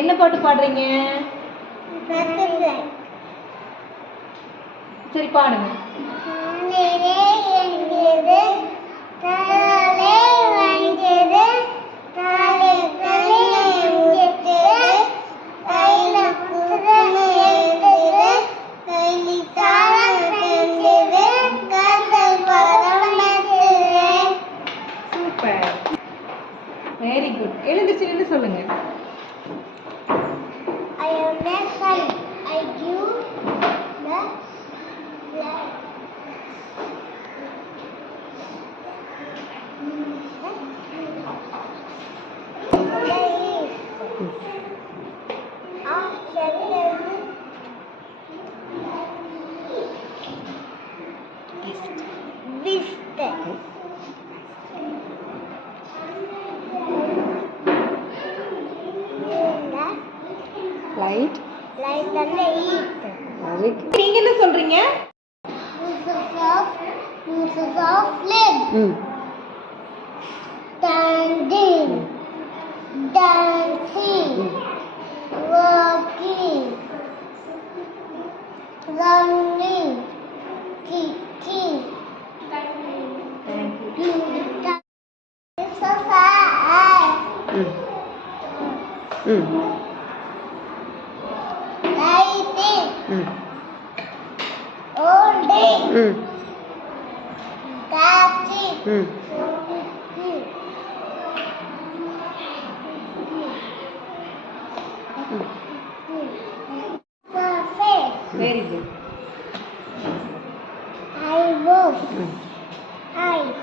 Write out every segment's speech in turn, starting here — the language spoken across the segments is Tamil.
என்ன பாட்டு பாடுறீங்க? சரி பாடுங்க. Very good. எழுந்திருச்சு நின்று சொல்லுங்க. I am not sorry. I give the flag. Light. Light and eat. நீங்க என்ன சொல்றீங்க? Uses of leg. Standing. Dancing. Walking. Running. Kicking. Thank you. Exercise. Writing. Holding. Catching. Surface. Very good. Eyebrows. Eyes.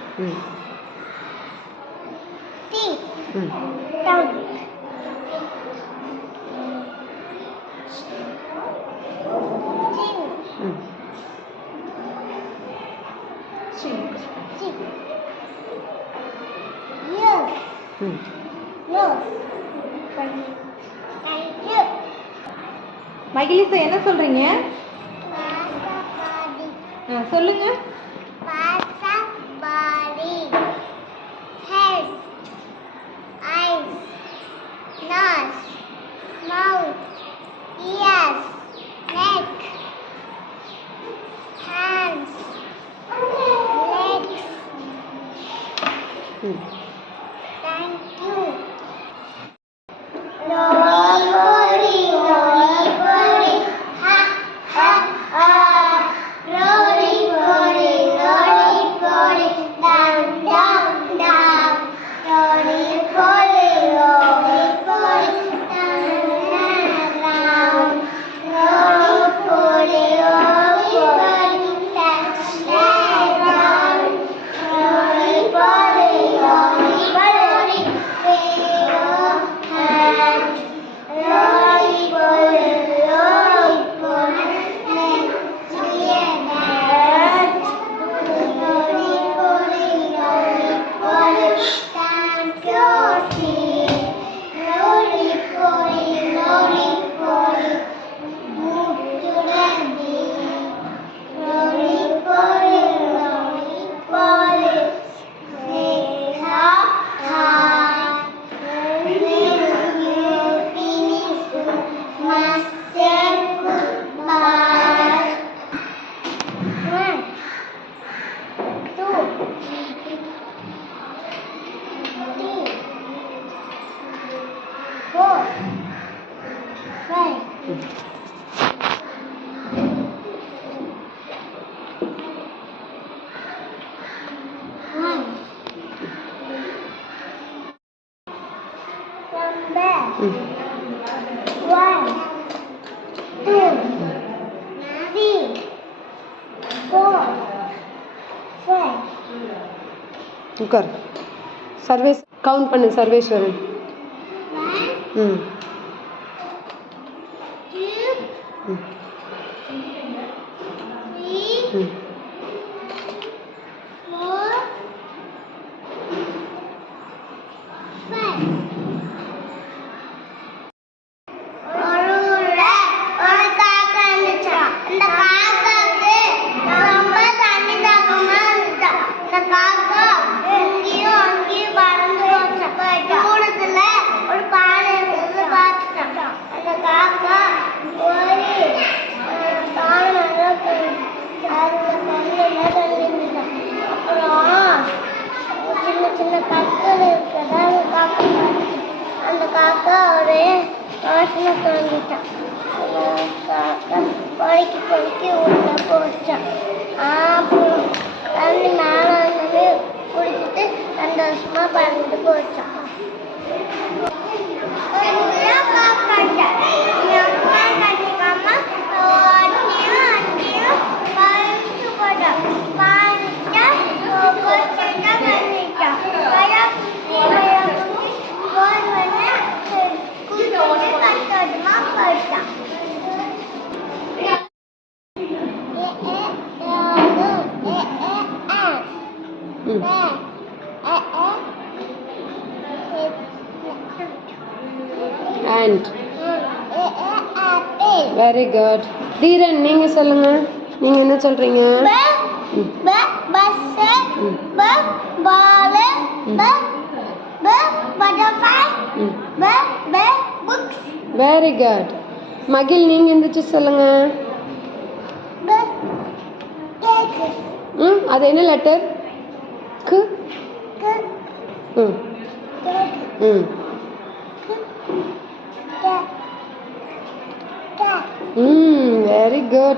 Teeth. Tongue. Chin. Chin. Ears. Nose. Thank you. மகிழிசா என்ன சொல்றீங்க? சொல்லுங்க. Parts of body. Head. Eyes. Nose. Mouth. Ears. Neck. Hands. Legs. Thank you. Lori, ha, ha, ha. Lori, dum, dum, dum. Lori, down, down. Lori, touch down. Lori, hand. One, two, three, four, five. உட்கார். சர்வேஸ் கவுண்ட் பண்ணு. சர்வேஸ்வரன். 1, 2, 3, 4, 5. ஒரு பானை பார்த்துட்டான். வாசனை தோங்கிட்டான் பொறுக்கி பொறுக்கி உள்ள போச்சான். அப்புறம் தண்ணி மேலே வந்து குடிச்சிட்டு சந்தோஷமா பறந்துட்டு போச்சான். And very good. தீரன் நீங்க சொல்லுங்க. நீங்க என்ன சொல்றீங்க? Very good. மகிழ் நீங்க எந்திரிச்சு சொல்லுங்க. அது என்ன லெட்டர்? கு. Very good.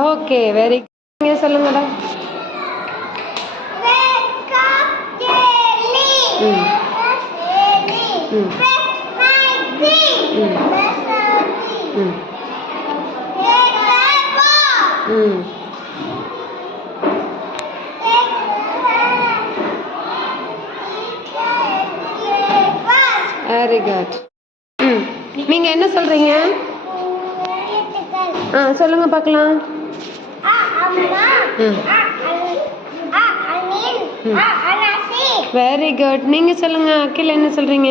Okay, very good. நீங்க சொல்லுங்கடா. Very good. நீங்க என்ன சொல்றீங்க? சொல்லுங்க பார்க்கலாம். Very good. நீங்க சொல்லுங்க. அகில் என்ன சொல்றீங்க?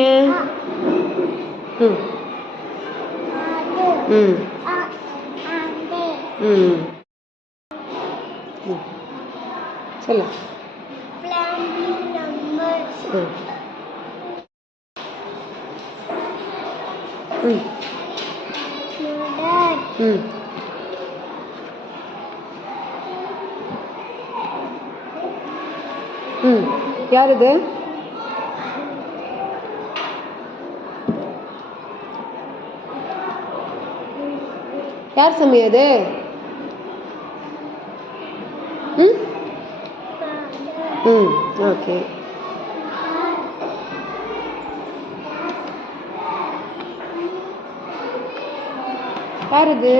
சொல்லு. யார் இது? யார் சமயம் அது? ஓகே. யார் இது?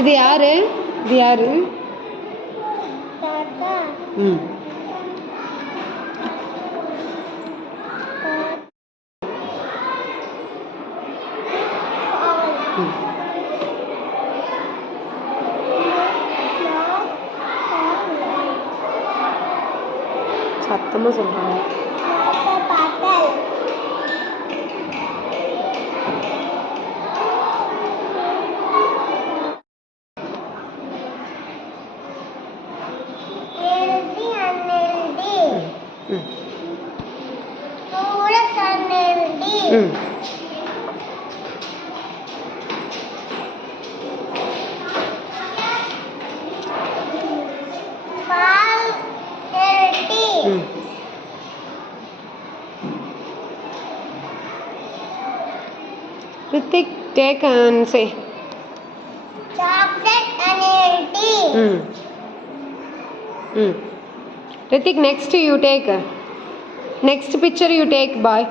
இது யாரு? இது யாரு? சத்தமா சொல்றாங்க. Ritik, take and say. Chocolate and tea. Ritik, next you take. Next picture you take, boy.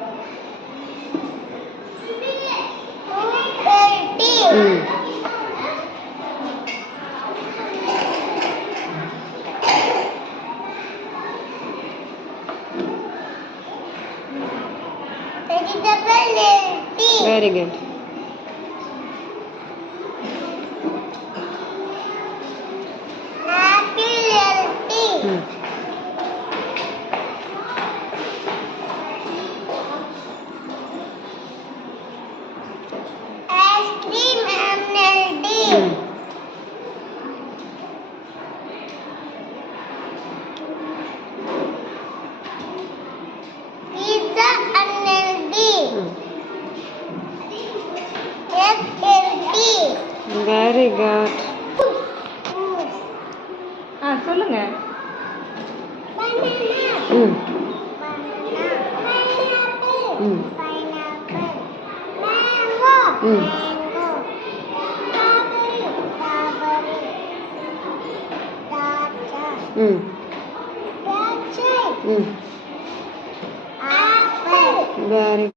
Very good. Very good. ம் banana, ம் pineapple, mango, ம் mango, strawberry, strawberry, dacha, ம் peach, ம் apple. வெரி